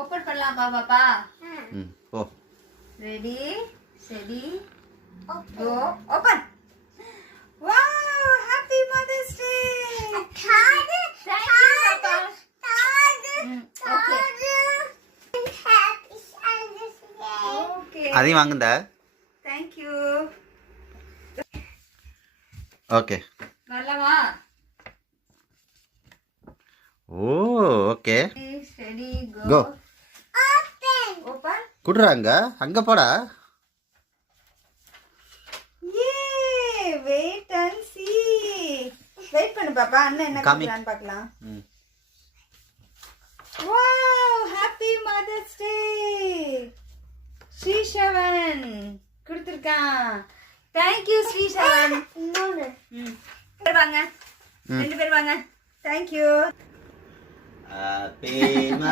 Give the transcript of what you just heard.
Open பண்ணலாமா பாப்பா? போ. Ready steady go open. Wow, happy Mother's Day. Thank you papa. Okay. அதையும் வாங்குதா? Thank you. Okay. நல்லவா? Oh okay. Steady go. Go. Open. குடுறாங்க அங்க போடா. Yay, wait and see. Wait பண்ணு பாப்பா, அண்ணா என்ன குடுறான்னு பார்க்கலாம். Wow, happy Mother's Day. ஸ்ரீஷவன் கொடுத்திருக்கான். Thank you ஸ்ரீஷவன். வாங்க. 2 பேர் வாங்க. Thank you. Happy